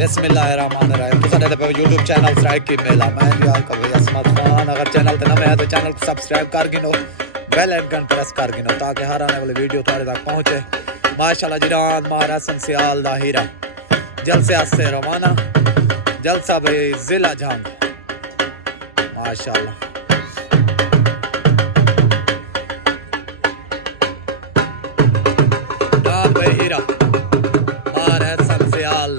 बिस्मिल्लाहिर्रहमानिर्रहीम। तो साडे पे यूट्यूब चैनल सराइक की मेला मैं जी आपका भैया असमत खान। अगर चैनल ते नवे है तो चैनल को सब्सक्राइब कर गिनो, बेल आइकन प्रेस कर गिनो ताकि हर आने वाली वीडियो तुम्हारे तक पहुंचे। माशाल्लाह जिरान महाराज सियाल दा हीरा जलसे से रवाना जलसा भाई जिला झांग माशाल्लाह। डाल भाई हीरा महाराज सियाल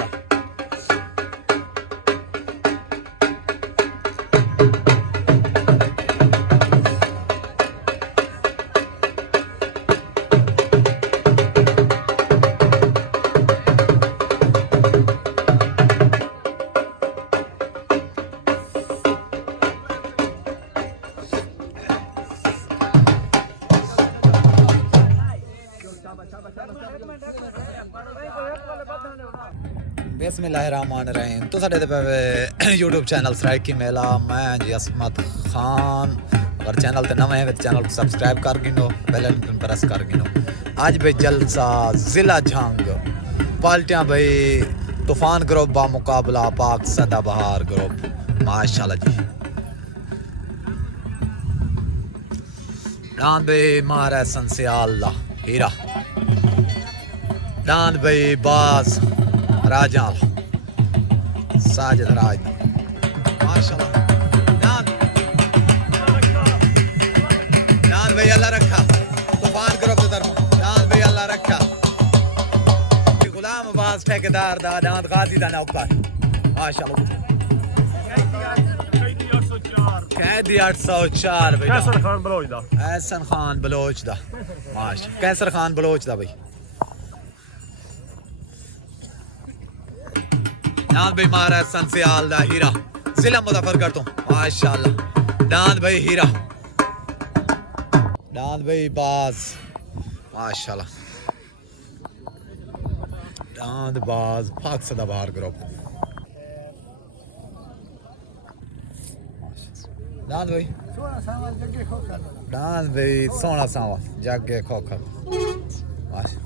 बिस्मिल्लाहिर्रहमानिर्रहीम। तो साडे पे यूट्यूब चैनल सराइक की मेला मैं जी असमत खान। अगर चैनल ते नवे है तो चैनल को सब्सक्राइब कर गिनो, बेल आइकन प्रेस कर गिनो। आज भाई जलसा जिला झांग पाल्टियां भाई तूफान ग्रुप बा मुकाबला पाक सदाबहार ग्रुप माशाल्लाह जी। डांद भाई महाराज संसियाल हीरा डांद भाई बाज राजा साजिद राज माशाल्लाह। डांद भाई अल्लाह रखा तूफान ग्रुप की तरफ डांद भाई अल्लाह रखा गुलाम अब्बास ठेकेदार दा डांद गाजी दा नौकर माशाल्लाह। कैदी 804 भाई कैसर खान बलोच दा एहसन खान बलोच दा माशा कैसर खान बलोच दा भाई। डांद भाई महाराज संसियाल दा हीरा जिला मुजफ्फरगढ़ तो माशाल्लाह। डांद भाई हीरा डांद भाई बाज माशाल्लाह। डांद बाज पाक सदाबहार ग्रुप डांद भाई सोना सावा जगे खोखर माशा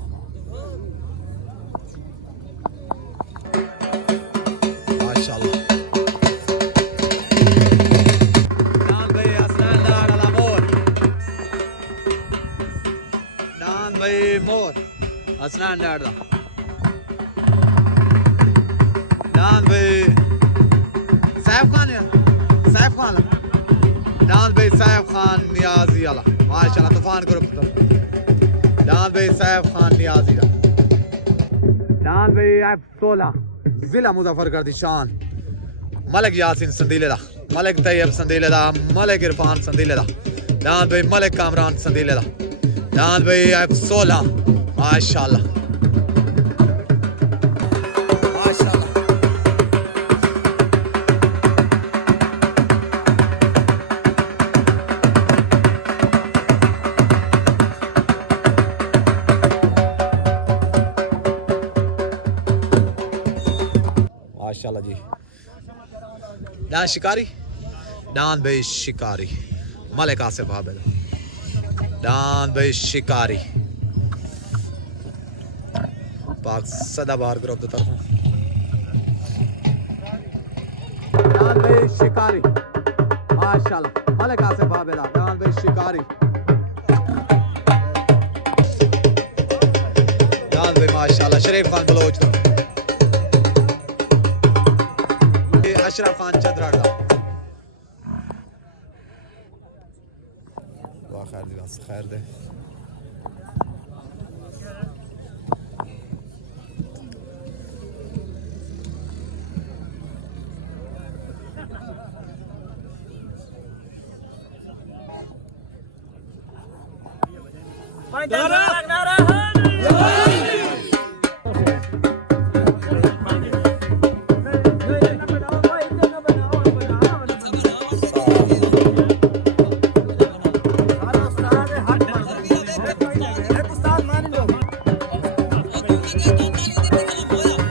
हसनान डाड़ा डांद भाई सैफ खान है सैफ खान डांद भाई सैफ खान नियाजी वाला माशाल्लाह तूफान ग्रुप डांद भाई सैफ खान नियाजी डांद भाई F16 जिला मुजफ्फरगढ़ दी शान मलिक यासीन संदीले दा मलिक तैयब संदीले दा मलिक इरफान संदीले दा डांद भाई मलिक कामरान संदीले दा डांद भाई F16 माशाल्लाह माशाल्लाह। माशाल्लाह जी डांद शिकारी डांद भाई शिकारी मलिक आसिफ आबिद डांद भाई शिकारी पाक सदाबहार ग्रुप की तरफ डांद भाई शिकारी माशाल्लाह मलिक आसिफ आबिद डांद भाई शिकारी डांद भाई माशाल्लाह शरीफ खान बलोच अशरफ खान चंद्राड़ा वाह खैर दी बस खैर दे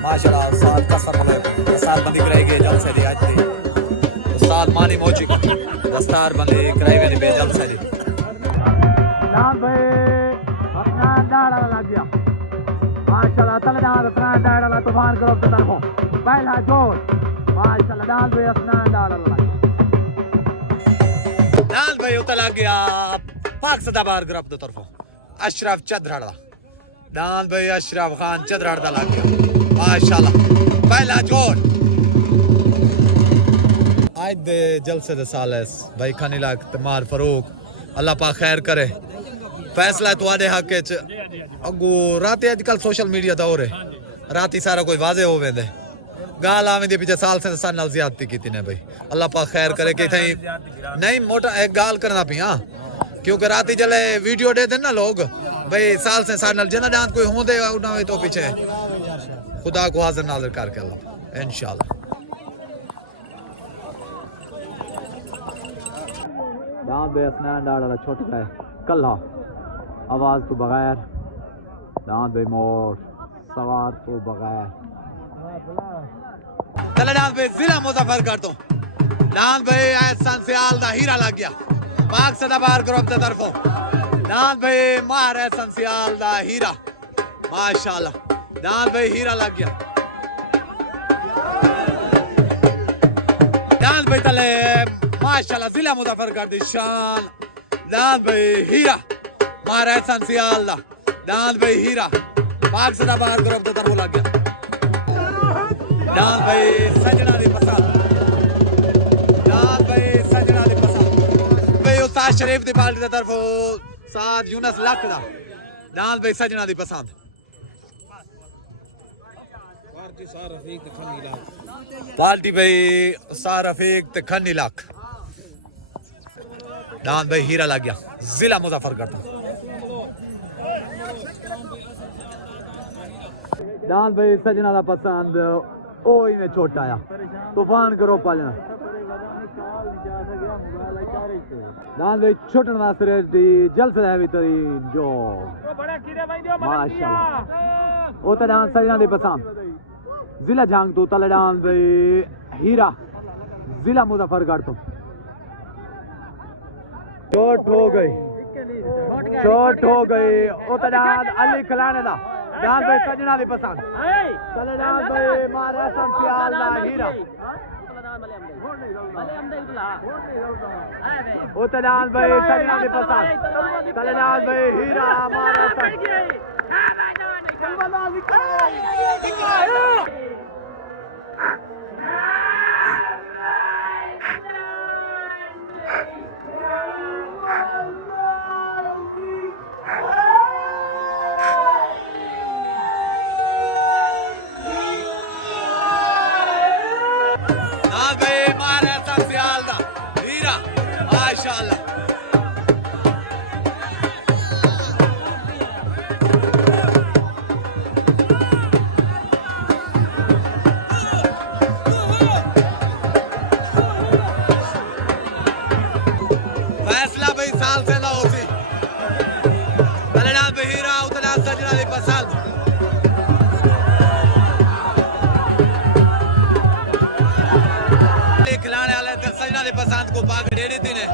माशाल्लाह साथ का साथ बंदी कराई गई जल से आज थी उस्ताद मानी मोची दस्तार बंदी कराई गई बेजल से डांद भाई अपना डाड़ा लग गया माशाल्लाह तले डांद अपना डाड़ा तूफान ग्रुप की तरफों पहला जोर माशाल्लाह डाल भाई असनान डाल भाई उतर लग गया पाक सदाबार ग्रुप दो तरफों अशरफ चदराड़ा डाल भाई अशरफ खान चदराड़ा लग गया माशाल्लाह पहला जोर आज दे जलसे दे सालस भाई खानी लाख तमार फरूक अल्लाह पाक खैर करे फैसला तुहाडे हक च अगू रात आजकल सोशल मीडिया दौर है राती सारा कोई वाजे हो वेंदे गाल आवे दे पीछे साल से सन नाल ज्यादती कीती ने भाई अल्लाह पाक खैर करे कि थई नहीं मोटा एक गाल करना पिया क्योंकि राती जले वीडियो दे देन ना लोग भाई साल से सन नाल जना डांत कोई होंदे उना तो पीछे खुदा को हाजिर नाज़िर करके अल्लाह इंशाल्लाह डांत बे असनान डाला छोटा है कल्ला आवाज तो बगैर डांत बे मोर सवार तो बगैर चले डांस भाई जिला मुजफ्फर कर दो डांस भाई एहसान सियाल दा हीरा लग गया पाक सदाबार ग्रुप की तरफों डांस भाई मार एहसान सियाल दा हीरा माशाल्लाह डांस भाई हीरा लग गया डांस भाई तले माशाल्लाह जिला मुजफ्फर कर दी शान डांस भाई हीरा मार एहसान सियाल दा डांस भाई हीरा पाक सदाबार ग्रुप की तरफों लग गया डांस भाई सजना दी पसंद डांस भाई सजना दी पसंद भाई उस्ताद शरीफ दी पार्टी दी तरफों साथ यूनस लख दा डांस भाई सजना दी पसंद पार्टी भाई सार रफीक ते खन्नी लाख डांस भाई हीरा लग गया जिला मुजफ्फरगढ़ डांस भाई सजना दा पसंद ओ इवें छोटा आया तूफान करो पालना डांस भाई छोटन वास्ते रेडी जलसे है भी तरी जो माशाल्लाह ओ तो डांस सजना दी पसंद जिला झांग तो तले डांस भाई हीरा जिला मुजफ्फरगढ़ तो चोट हो गई ओ तो डांस अली खिलाने दा डांस भाई सजना दी पसंद चले डांस भाई मारे संसियाल दा हीरा ओ तो डांस भाई सजना दी पसंद चले डांस भाई हीरा मारे पसंद को पाक डेढ़ी दिन है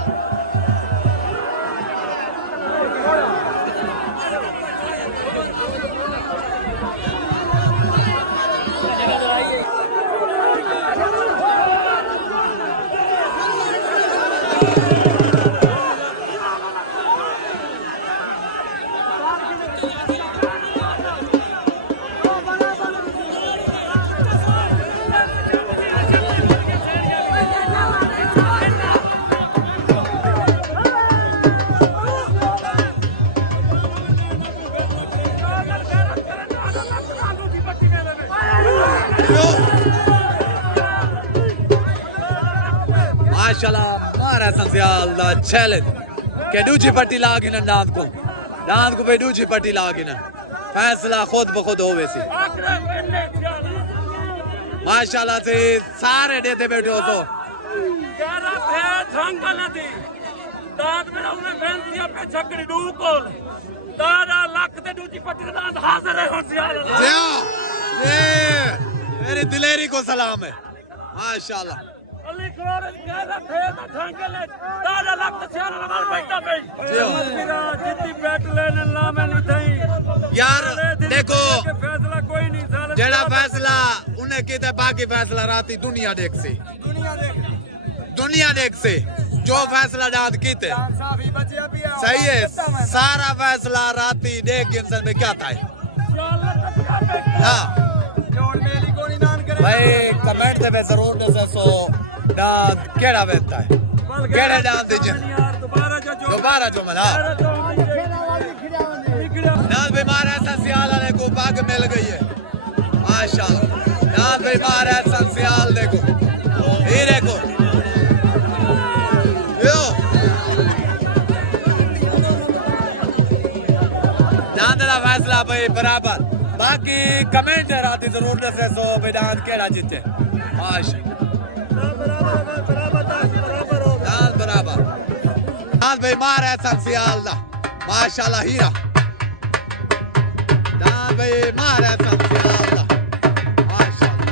माशाल्लाह मारा संसियाल दा चैलेंज के दूजी पट्टी लागिन डांस को पे दूजी पट्टी लागिन फैसला खुद ब खुद होवे सी माशाल्लाह से सारे देते बैठे हो तो यारा पे झंगल दी दाद में उन्हें बेंतिया पे छकड़ी डूकोल दादा लाख ते दूजी पट्टी दा दाद हाजिर है होशियार ये मेरे दिलेरी को सलाम है माशाल्लाह अली करोड़ कहदा फेर दा ठंगले दादा लख सियार लगा बैठा पे मेरा जितनी बैट लेने ला मैं नहीं थई यार देखो फैसला कोई नहीं साले जेड़ा फैसला उन्हें कीता बाकी फैसला राती दुनिया देख से जो फैसला दाद कीते सही है सारा फैसला राती देख इंसान में क्या था हाँ भाई कमेंट दे पे जरूर दे सो दाद केड़ा वेंदा है केड़े दाद दीजिए दोबारा जो मना दाद बीमार ऐसा सियाल वाले को बाग मिल गई है माशाल्लाह दाद बीमार ऐसा सियाल देखो हीरे को यो दाद दा फैसला भाई बराबर बाकी कमेंट है राती जरूर दसे सो बेदान केड़ा जीते बराबर दान भाई मार है सियाल दा माशाल्लाह हीरा दान भाई मार है सियाल दा माशाल्लाह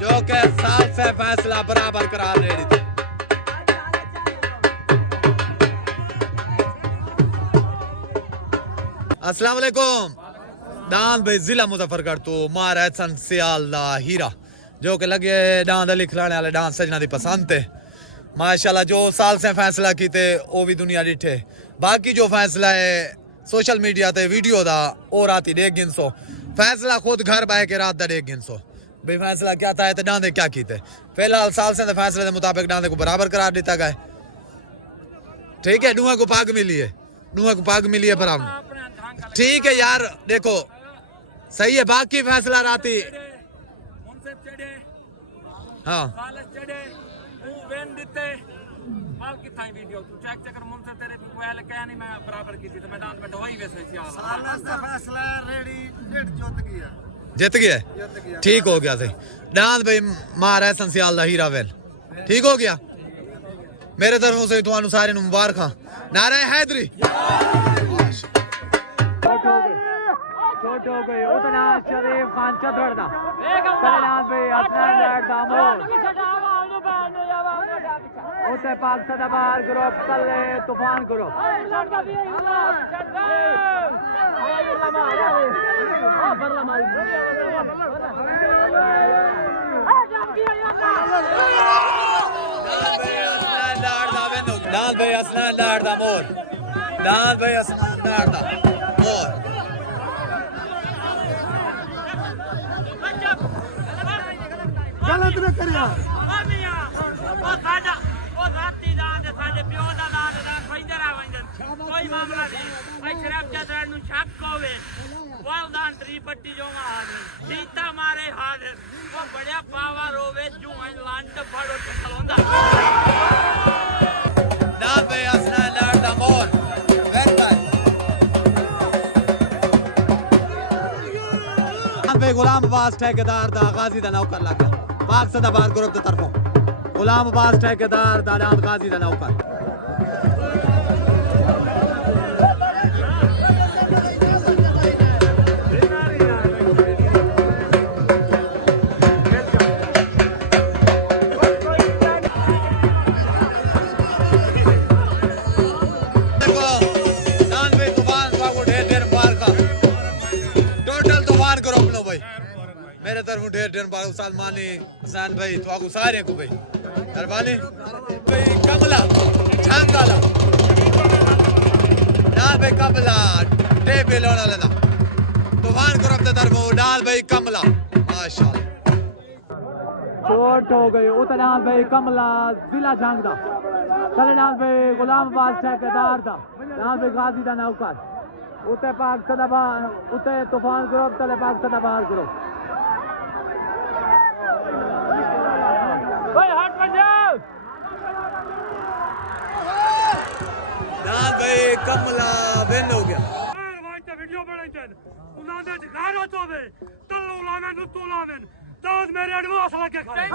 जो के साल से फैसला बराबर करार दे रही थी अस्सलाम वालेकुम दान भाई जिला मुजफ्फरगढ़ तो मार एहसन सियाल दा हीरा जो कि लगे डांस अली खिलाने वाले डांस सजना दी पसंद थे माशाल्लाह जो साल से फैसला कीते वो भी दुनिया डिठे बाकी जो फैसला है सोशल मीडिया ते वीडियो दा और राती देख गिनसो फैसला खुद घर बह के रात दा देख गिनसो भाई फैसला क्या था तो डांदे क्या कीते फिलहाल साल से फैसले के मुताबिक डांदे को बराबर करार दिता गया ठीक है नुआ को पाग मिली है बराबर ठीक है यार देखो सही है बाकी फैसला राती हाँ जित गया ठीक हो गया सही डांस भाई मार है संसियाल दा हीरा वेल ठीक हो गया मेरे तरफों से तुहानू सारे मुबारक नारे हैदरी छोट हो गई उतना शरीफ खान चतुर दा नाल पे अपना लैड दामोर उसे पाक सदाबार ग्रुप कल्ले तूफान ग्रुप दाल भाई असलान लाड दा मोर दाल भाई असलान लाड दा मोर गलत न करिया ओ साडा ओ राती दान दे साडे पियो दा दान फैदरा वंजन कोई मामला नहीं भाई शराब चदर नु शक होवे वाल दान त्री पट्टी जो हाजिर सीता मारे हाजिर वो बड़ा पावर होवे जू लंड बड़ो चलौंदा ना बे असना लाड दा मोर वेरता गुलाम अब्बास ठेकेदार दा गाजी दा नौकर लग गया पाक सदाबार ग्रुप की तरफों गुलाम अब्बास ठेकेदार दादात गाजी दा नौकर मेरे तरफ ढेर ढेर बार उस्ताद मानी हसन भाई तो आगू सारे को भाई मेहरबानी भाई कमला झांगाला डाल भाई कमला टे पे लोना लेना तूफान ग्रुप के तरफ डाल भाई कमला माशाल्लाह छोट हो गई उतना भाई कमला जिला झांगदा चले डाल भाई गुलाम अब्बास ठेकेदार दा डाल भाई गाजी दा नौकर उते पाक सदाबार उते तूफान ग्रुप तले पाक सदाबार ग्रुप कमला बेन हो गया वीडियो बनाई चल उन्होंने गाना तो बे तल्लू लामेन लुत्तू लामेन दाद मेरे एडवांस लगे खाए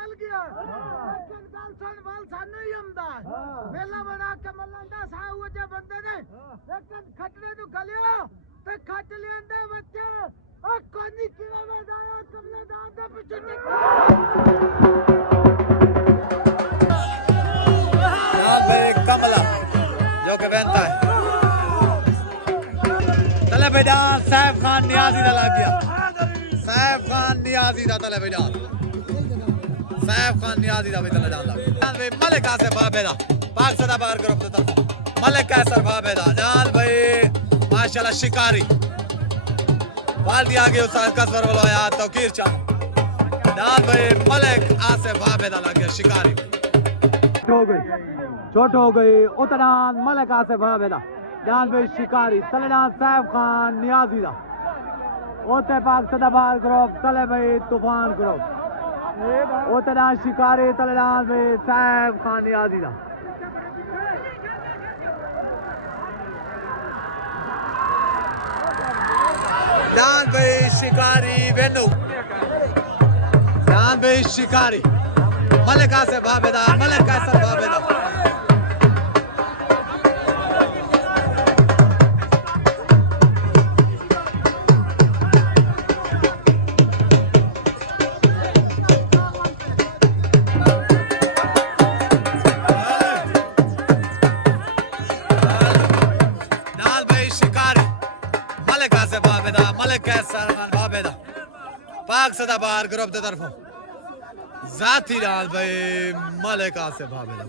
वल गया लेकिन गल सुन वल सानू ही आंदा मेला बना के मल्लांदा साहू जे बंदे ने लेकिन खटने नु गलियो ते खट लेंदे बच्चे ओ कोनी किवा में जाया कमला दान दे पिछे कमला जो के बनता है तले बेटा सैफ खान नियाजी दा लग गया सैफ खान नियाजी दा तले बेटा सैफ खान नियाजी दा भी तले डाल लग भाई मलिक आसिफ बाबेदा पाक सदा बाहर ग्रुप दा मलिक कैसर बाबेदा जान भाई माशाल्लाह शिकारी वालदी आगे उस्ताद कसवर वाला या तौकीर चा जान भाई मलिक आसिफ बाबेदा लग गया शिकारी हो गई चोट हो गई उतरान मलिक आसिफ बाबेदा जान भाई शिकारी तलेडान सैफ खान नियाजी दा ओते पाक सदाबार ग्रुप तले भाई तूफान ग्रुप उतरान शिकारी तलेडान भाई सैफ खान नियाजी दा जान भाई शिकारी वेनु जान भाई शिकारी मलिक आसिफ बाबेदा मलिक कैसर बाबेदा पाक सदाबार ग्रुप की तरफों जाती डाल भाई मलिक आसिफ बाबेदा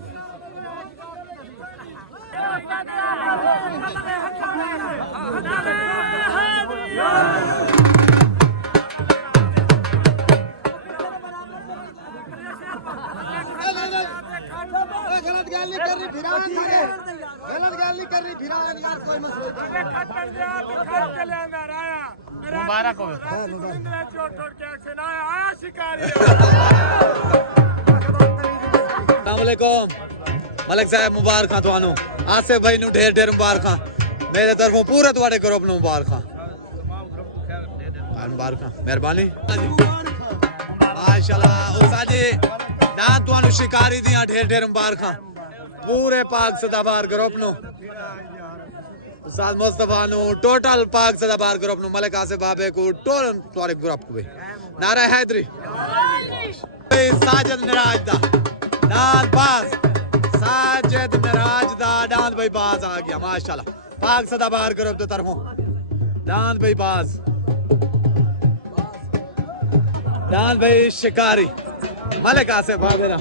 गलत गल नहीं कर रही फिरान गलत गल नहीं कर रही फिरान यार कोई मसला मुबारक हो अस्सलामुअलैकुम मलिक साहब मुबारक थानू आसिफ भाई नु ढेर ढेर मुबारक मेरे तरफों पूरे तुम्हारे ग्रुप नु मुबारक मेहरबानी माशाल्लाह उस्ताद जी ना तुहानू शिकारी दियां ढेर ढेर मुबारक पूरे पाक सदाबार ग्रुप नु उस्ताद मुस्तफा नु टोटल पाक सदाबार ग्रुप नु मलिक आसिफ बाबे को टोटल तुम्हारे ग्रुप को भी नारा हैदरी साजिद निराज दा डांद पास साजिद निराज दा डांद भाई बाज आ गया माशाल्लाह पाक सदाबार ग्रुप की तरफों डांद भाई बाज डांद भाई शिकारी मलिक आसिफ बाबेदा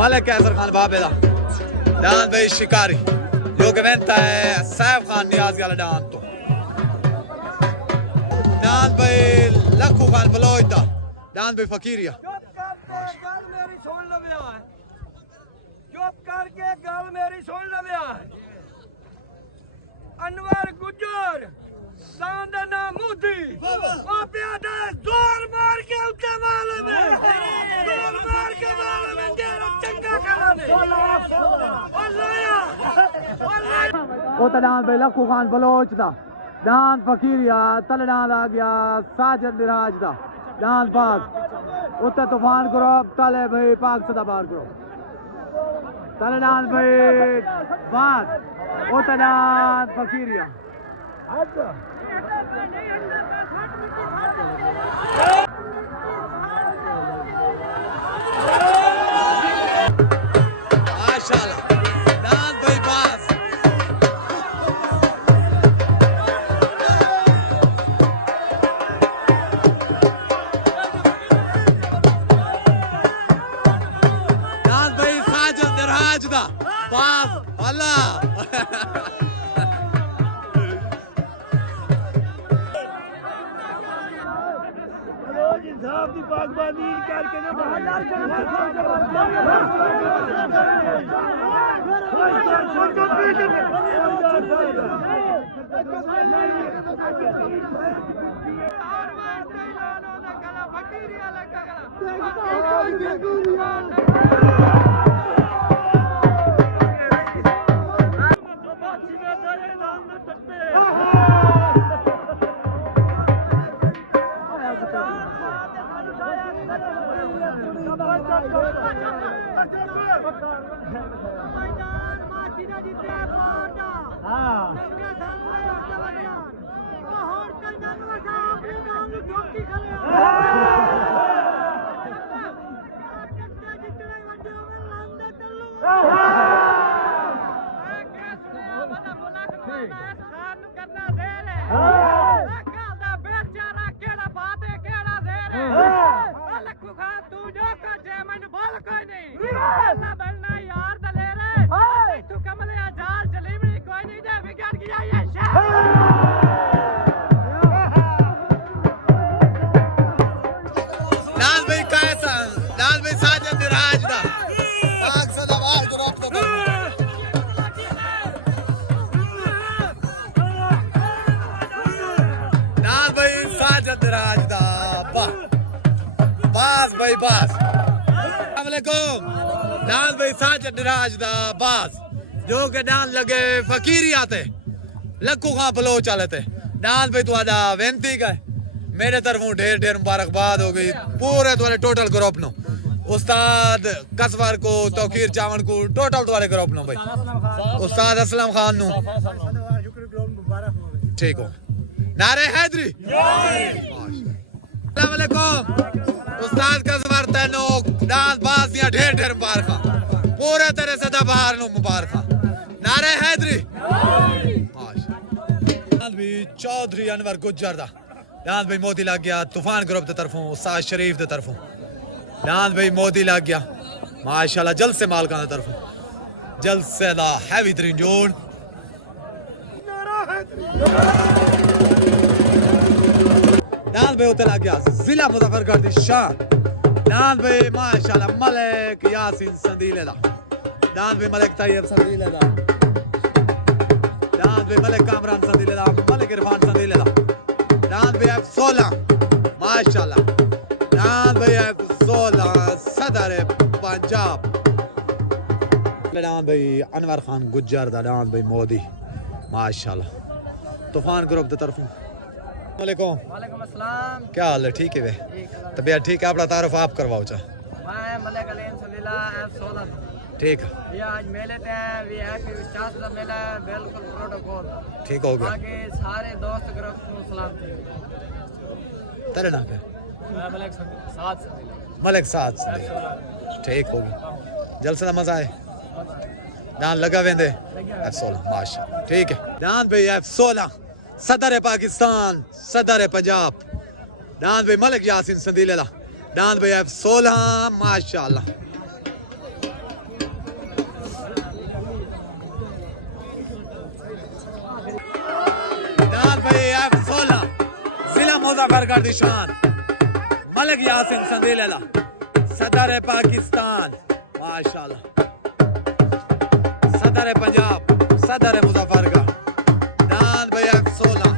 मलिक कैसर खान बाबेदा डांद भाई शिकारी जो कि बनता है सैफ खान नियाजी वाला डांद तो डांद भाई लखू खान बलोच दा डांद भाई फकीरिया चुप करके गल मेरी सुन लविया अनवर गुजर दांद ना मुदी मापिया दे जोर मार के उठे वाले में जोर मार के वाले में तेरा चंगा करा ने अल्लाह ओ तडान भाई लखू खान बलोच दा डांद फकीरिया तलडान आ गया साजिद निराज दा डांद पास उत्ते तूफान ग्रुप तले भाई पाक सदाबार ग्रुप तलडान भाई बात ओ तडान फकीरिया माशाल्लाह डांद भाई पास डांद भाई साजिद निराज दा पास अल्लाह साहब की बागबानी करके ना Go, मैदान माचीना जितने पाटा नंगे सामने होता मैदान वो होटल जानवर सा अपने नाम की ठोकी खले जितने वड्डे में लांदा तल्लू बड़ा मुलाक मारना है खान करना दे रे कादा बेचारा केड़ा बाते केड़ा दे रे लखू खा तू जो कर जे मैंने बोल कोई नहीं ना बनना यार दले रे तू कमले जाल जलीबड़ी कोई नहीं दे बिगड़ गया ये शहर नाज भाई कैसा नाज भाई साजद राज दा पाक सदाबाद ग्रुप दा नाज भाई साजद राज दा बास भाई बास अस्सलाम वालेकुम नाज भाई साजद राज दा बास जो के डांस लगे फकीरी आते लक्कू खां फलो चलते डांस भाई तुहाडा वेंती का मेरे तरफों ढेर ढेर मुबारकबाद हो गई पूरे तुम्हारे टोटल ग्रुप नो उस्ताद कसवर को तौकीर चावन को टोटल तुम्हारे ग्रुप नो भाई उस्ताद असलम खान नु ठीक हो नारे हैदरी अस्सलाम वालेकुम उस्ताद कसवर तेनो डांस बास दिया ढेर ढेर मुबारक पूरे तेरे सदा बहार नु मुबारक नारे हैदरी माशाल्लाह भी चौधरी अनवर गुज्जर दा डांस भाई मोदी लग गया तूफान ग्रुप की तरफों उस्ताद शरीफ की तरफों डांस भाई मोदी लग गया माशाल्लाह जल्द से मालकान की तरफों जल्द से दा हैवी तरीन जोड़ डांस भाई उते लग गया जिला मुजफ्फरगढ़ दी शान डांस भाई माशाल्लाह मलिक यासीन संदीले दा डांस भाई मलिक तैयब संदीले दा डांस भाई मलिक कामरान संदीले दा मलिक इरफान संदीले दा डांस भाई F16 माशाल्लाह डांस भाई F16 सदर पंजाब डांस भाई अनवर खान गुज्जर दा डांस भाई मोदी माशाल्लाह तूफान ग्रुप की तरफों वालेकुम अस्सलाम क्या हाल है ठीक है वे तबीयत ठीक है अपना तारुफ आप करवाओ चा मैं मलिक अलीम सलीला F16 ठीक है ये आज मेले पे हैं वीआईपी विश्वास का मेला है बिल्कुल प्रोटोकॉल ठीक हो गया बाकी सारे दोस्त ग्रुप को सलाम थी तेरे नाम क्या मैं मलिक साथ मलिक साथ ठीक हो गया जल्द से मजा आए डांस लगा वेंदे F16 माशाल्लाह ठीक है डांस भाई F16 सदर पाकिस्तान सदर पंजाब डांस भाई मलिक यासीन संदीले दा डांस भाई F16 माशाल्लाह डांस भाई F16 जिला मुजफ्फरगढ़ दी शान मलिक यासीन संदीले दा सदर पाकिस्तान माशाल्लाह सदर पंजाब सदर मुजफ्फरगढ़ डांस भाई F16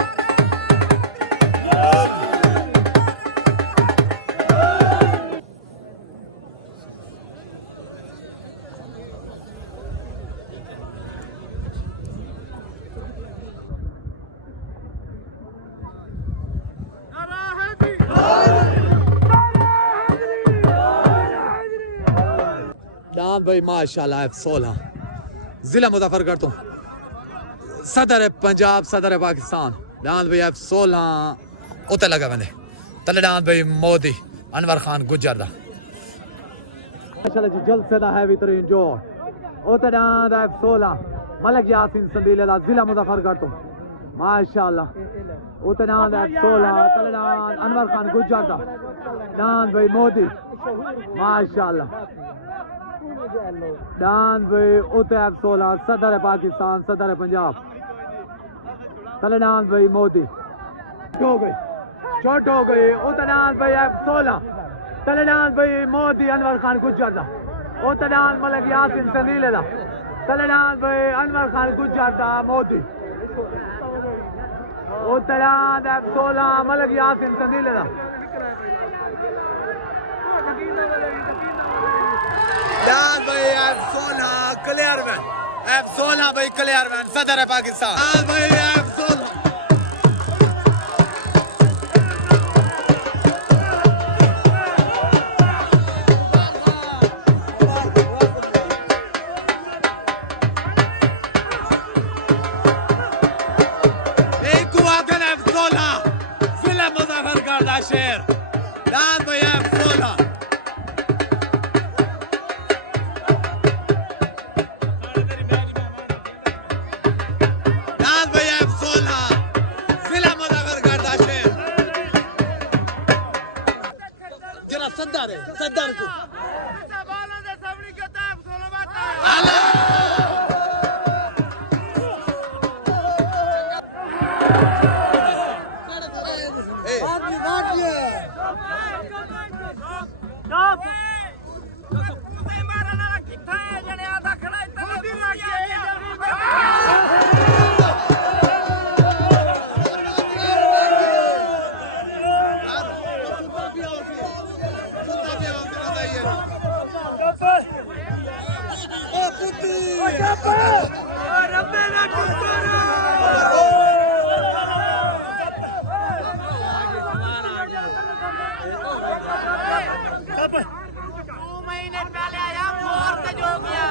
डांस भाई माशाल्लाह F16 जिला मुजफ्फरगढ़ तो सदर पंजाब सदर पाकिस्तान डांस भाई F16 उते लगा बंदे तले डांस भाई मोदी अनवर खान गुज्जर दा माशाल्लाह जी जल्द से दा हैवी तरीन जोड़ उते डांस F16 मलिक यासीन संदीले दा जिला मुजफ्फरगढ़ तो माशाल्लाह उते डांस F16 तले डांस अनवर खान गुज्जर दा डांस भाई मोदी माशाल्लाह डांस भाई उते F16 सदर पाकिस्तान सदर पंजाब तले डांस भाई मोदी हो गई चोट हो गई उते डांस भाई F16 तले डांस भाई मोदी अनवर खान गुज्जर दा उते डांस मलिक यासीन संदीले दा तले डांस भाई अनवर खान गुज्जर दा मोदी उते डांस F16 मलिक यासीन संदीले दा डांस भाई F16 क्लियर मैन F16 भाई क्लियर मैन सदर पाकिस्तान डांस भाई F16 F16 महीने पहले आया मोर ते जो गया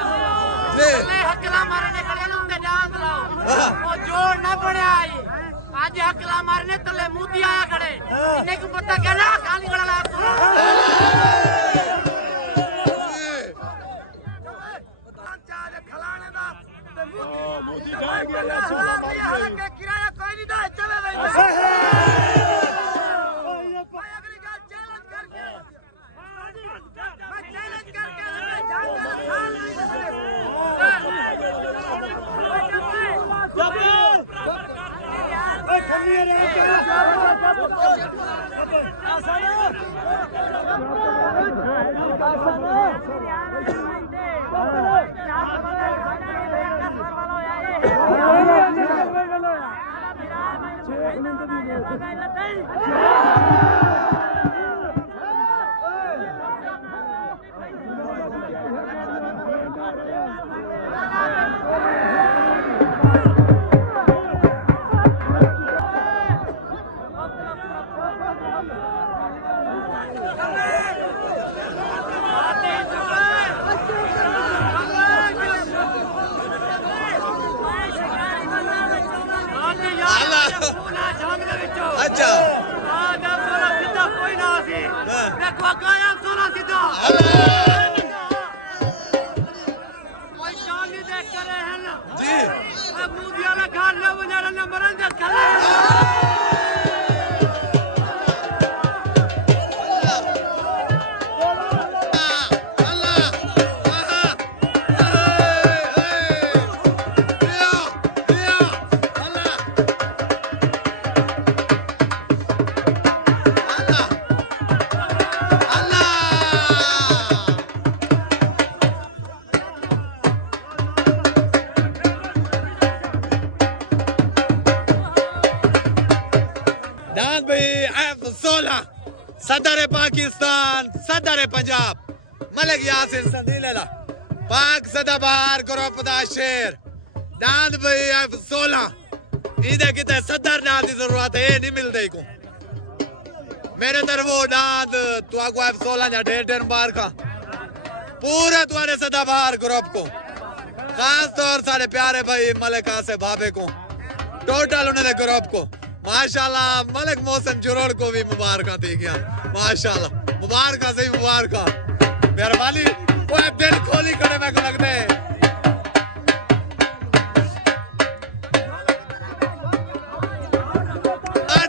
मैं हकला मारने खड़े नु ते डांस लाओ वो जोड़ ना पड़या आई आज हकला मारने तले मुदी आया खड़े इन्हें को पता कहना काली गड़ा ला खलाने दा मोदी जाए गया किराया कोई नहीं दा चले भाई अगली गल चैलेंज करके मैं चैलेंज करके मैं जाऊंगा साल अच्छा कोई ना सी देखो गाया सोना सीधा कोई काम नहीं देख करे हैं ना जी अब मुदिया ना घर ना बजारा ना मरन दे खले सदर पाकिस्तान सदर पंजाब मलिक यासिर संदीला पाक सदाबहार ग्रुप दा शेर दांद भाई F16 इधर किते सदर ना दी जरूरत है नहीं मिलदे को मेरे तरफ दांद तुआको F16 या ढेर बार का पूरे तुम्हारे सदाबहार ग्रुप को खास तौर सारे प्यारे भाई मलिक आसे भाभे को टोटल उन्होंने ग्रुप को माशाल्लाह मलिक मोहसिन जुरोड़ को भी मुबारक थी गया माशाल्लाह मुबारक सही मुबारक मेहरबानी वो दिल खोली करे मेरे को लगता है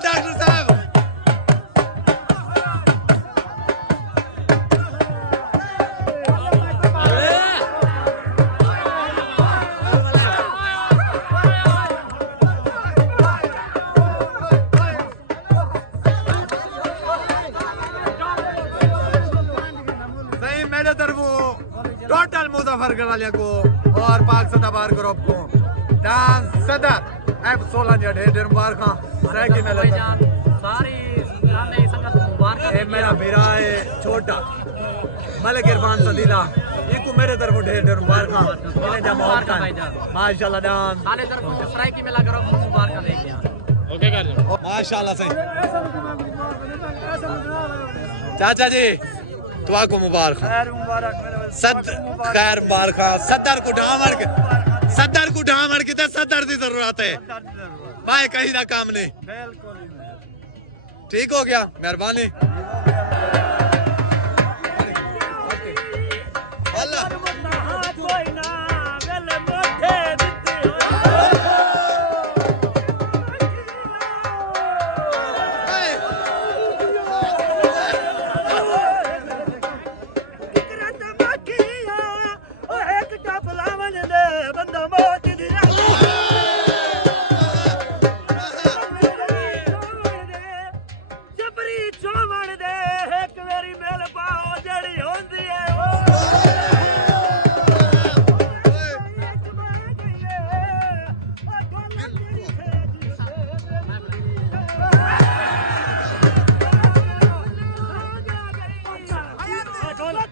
डॉक्टर साहब टोटल मुजफ्फर वाले को और पाक सदाबहार ग्रुप को डांस सदर F16 या ढेर मुबारक की में सारी गाने संगत मुबारक है मेरा मेरा है छोटा मलिक इरफान संदीला इनको मेरे तरफ ढेर मुबारक इन्हें जब माशाल्लाह डांस साले तरफ सराय की मेला ग्रुप मुबारक दे गया ओके कर माशाल्लाह सही चाचा जी तुआको मुबारक खैर मुबारक खैर मुबारक सदर को ढामड़ के सदर की जरूरत है पाए कहीं ना काम नहीं ठीक हो गया मेहरबानी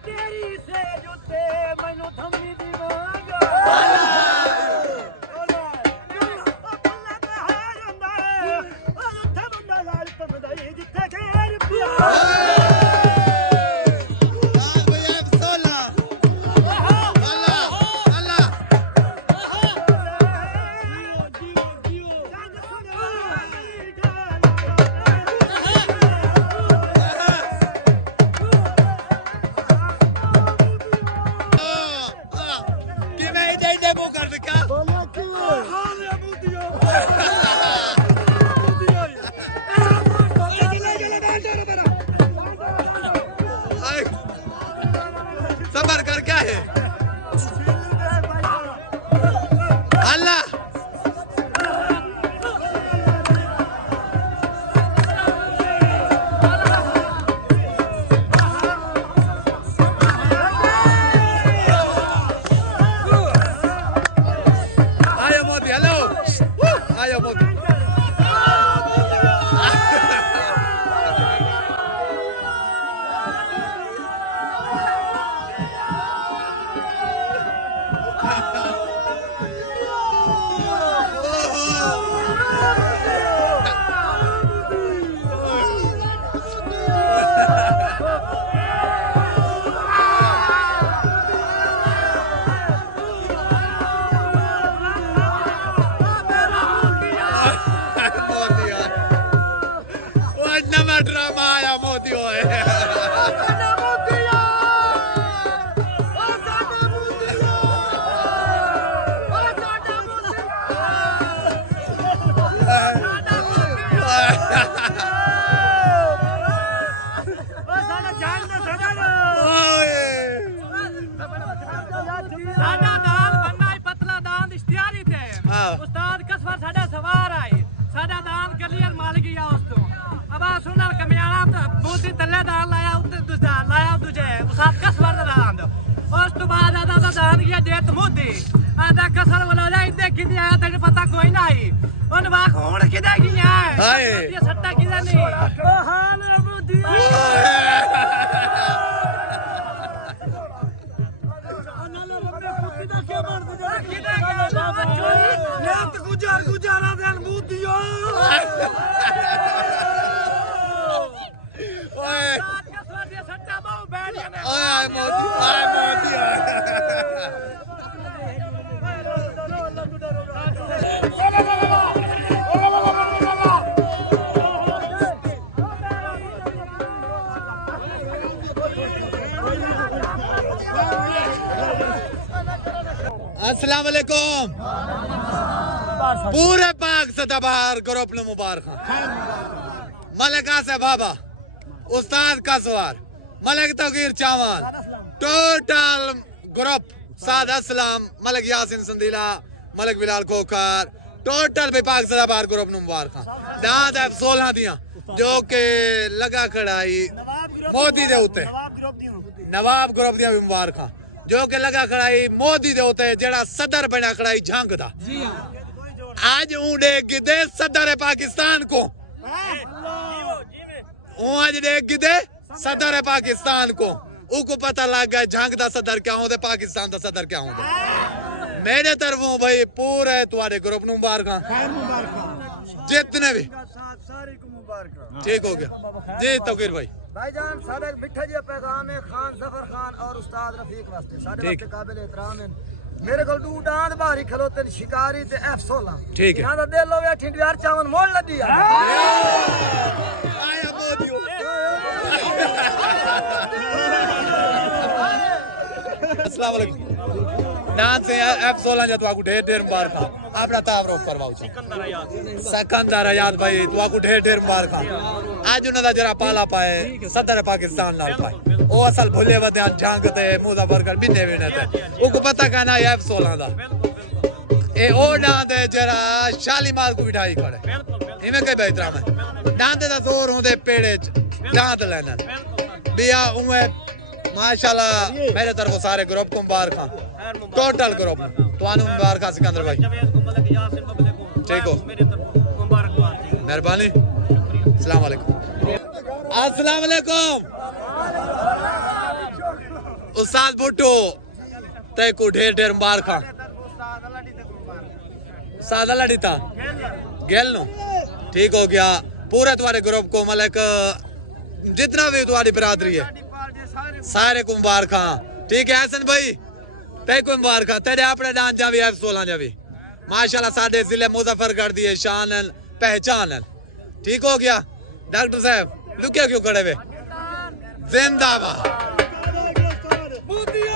तेरी से जुते मैनू थम्मी दी मांगा साडा दान बनना ही पतला दान इश्तियारी थे उस्ताद कसवर साडा सवार आए साडा दान क्लियर माल गया उसतो अब आ सुनल कमियाना तो बूती तले दान लाया उते दूसरा लाया तुझे उस्ताद कसवर दा दान उस तो बाद आदा दा दान गया देत मोदी आदा कसर वाला जाई देखी दिया तेरे पता कोई नहीं उन वाक होड़ किदा गया है ये सट्टा किदा नहीं ओ हाल रे मोदी गुजारा देन बूदियो ओए कसवादे सट्टा बहु बैठिया ने ओए मोदी अस्सलाम वालेकुम पूरे पाक सदाबहार ग्रुप ने मुबारक मलिका से बाबा उस्ताद कसवार मलिक तौकीर चावन टोटल ग्रुप साद असलम मलिक यासिन संदीला मलिक बिलाल खोकर टोटल भी पाक सदाबहार ग्रुप ने मुबारक दाद F16 दिया जो के लगा खड़ाई मोदी दे उते नवाब ग्रुप दिया भी मुबारक जो के लगा खड़ाई मोदी दे उते जेड़ा सदर बना खड़ाई जंग दा आज ऊँडे गिदे सदर पाकिस्तान को आज देख गिदे सदर पाकिस्तान को उनको पता लग गया जंग दा सदर क्या होंगे पाकिस्तान दा सदर क्या होंगे मेरे तरफों भाई पूरे तुम्हारे ग्रुप नु मुबारक जितने भी ठीक हो गया जी तौकीर भाई भाईजान साडा मिठा जी पैगाम है खान जफर खान और उस्ताद रफीक वास्ते साडे वास्ते काबिल एहतराम है मेरे को दू डांड बाहरी खलोते शिकारी ते F16 ठीक है ना दिल होवे ठिंडियार चावन मोड़ लदी आया मोदियो अस्सलाम वालेकुम नाम से F16 जो तुआको ढेर मुबारक अपना तावरोफ करवाओ सिकंदर याद भाई तुआको ढेर मुबारक आज उन्होंने जरा पाला पाए सदर पाकिस्तान नाल पाए ओ असल भुले वदे जंग ते मुजफ्फरगढ़ बिन्ने बिन्ने ते उनको पता कहना F16 दा ए ओ डांद जरा शालीमार को बिठाई खड़े इमे कई बेहतराम है डांद दा जोर होंदे पेड़े डांद लेना बिया उमे माशाल्लाह मेरे तरफ सारे ग्रुप को मुबारक टोटल ग्रुप तुआनु मुबारक सिकंदर भाई ठीक हो मेहरबानी अस्सलाम वालेकुम अस्सलाम वालेकुम उस्ताद भुट्टो ते को ढेर मुबारक सादा लड़ी था गेल नो ठीक हो गया पूरे तुम्हारे ग्रुप को मलिक जितना भी तुम्हारी बिरादरी है सारे को मुबारक ठीक है हसन भाई ते को मुबारक तेरे अपने डांस जा भी F16 जा भी माशाल्लाह साडे जिले मुजफ्फरगढ़ दी शान पहचान ठीक हो गया डॉक्टर साहब लुके क्यों खड़े हुए जिंदाबाद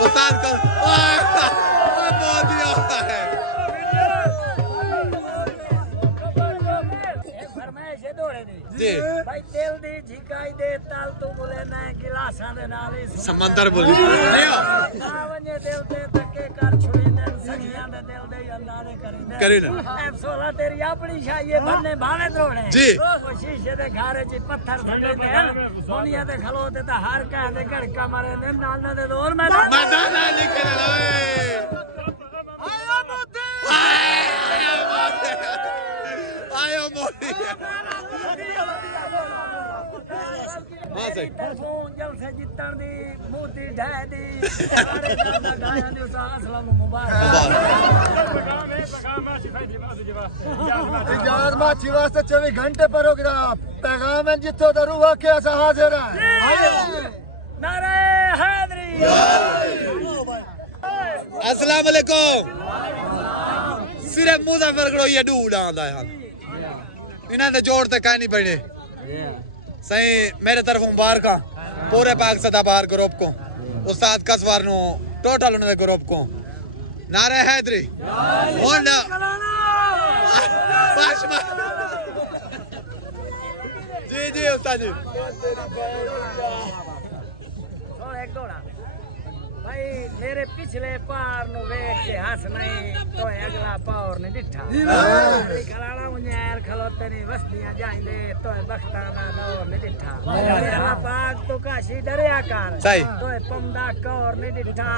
उस्ताद का जी भाई तेल दी झिकाई दे ताल तू बोले ना गिलासां दे नाल ही समंदर बोली वने दिल ते धक्के कर छुड़ी दे सखियां दे दिल दे अंदारे करी ना F16 तेरी अपनी शाये बनने भावे द्रोड़े जी ओ शीशे दे घारे च पत्थर ठंडे ने सोनिया ते खलोते ता हर कह दे घड़का मारे ने नाल ना दे और मैदान लिखे आयो मोदी आयो मोदी हां सही जल से जितन दी मोदी ढह दी सारे गाना गाया दी अस्सलाम मुबारक इजाज़त माची वास्ते 24 घंटे प्रोग्राम पैगाम है जितो दरू वाके अस हाजिर हैं नारे हैदरी अस्सलाम वालेकुम सिर्फ मुजफ्फरगढ़ ये डूब आंदा है इन्हां दे जोड़ ते काई नहीं बने सही मेरे तरफ मुबारक पूरे पाक सदाबहार ग्रुप को उस्ताद कसवार नो टोटल उन्होंने ग्रुप को नारे हैदरी जी जी उस्ताद जी भाई मेरे पिछले पार नु वेख के हंस नहीं तो अगला पार ने डिठा खलाड़ा मुझेर खलोते नहीं वस्तियां जाइंदे तो बख्ता ना दौर ने डिठा अल्लाह पाक तो काशी डरिया कर सही। तो पमदा कौर ने डिठा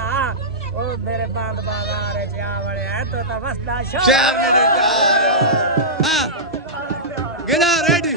ओ मेरे बांध बागारे जा वड़े है तो वस्ता शहर में देता हाँ गिना रेडी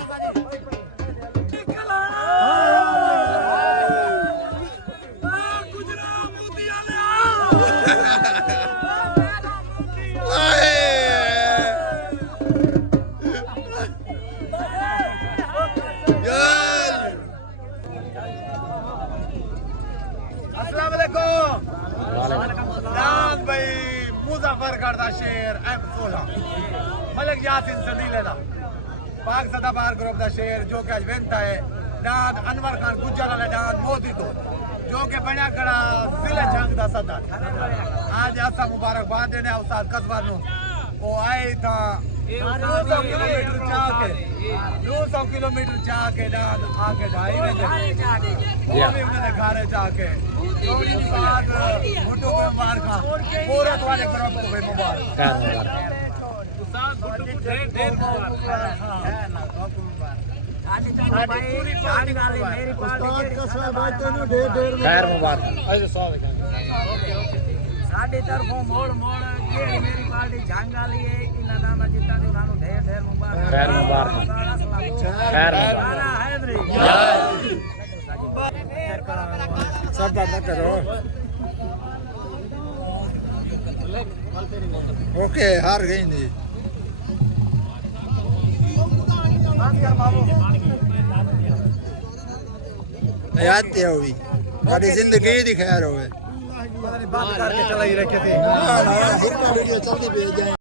भाई मुजफ्फरगढ़ का शेर M16 मलिक यासीन सदीले दा पाक सदाबहार ग्रुप का शेर जो कि अज वेंता है दाद अनवर खान गुज्जर वाले दाद मोदी तो जो कि बनया कड़ा जिले जंग का सदर आज असा मुबारकबाद देने उस्ताद कसबा नु वो आए था 200 किलोमीटर जाके दाद आके ढाई में वो भी उन्होंने घरे जाके मुट्ठू को मुबारक पूरे वाले ग्रुप को भी मुबारक खैर मुबारक साडी तरफों मोड़ मोड़ जेड़ी मेरी पार्टी जंग वाली है इना नाम जिता दी उनानु ढेर ढेर मुबारक खैर मुबारक खैर सब बात करो ओके हार गई नहीं याद क्या हुई सारी जिंदगी दी खैर होवे बात करके चलाई रखे थे वीडियो चलती भेज जाए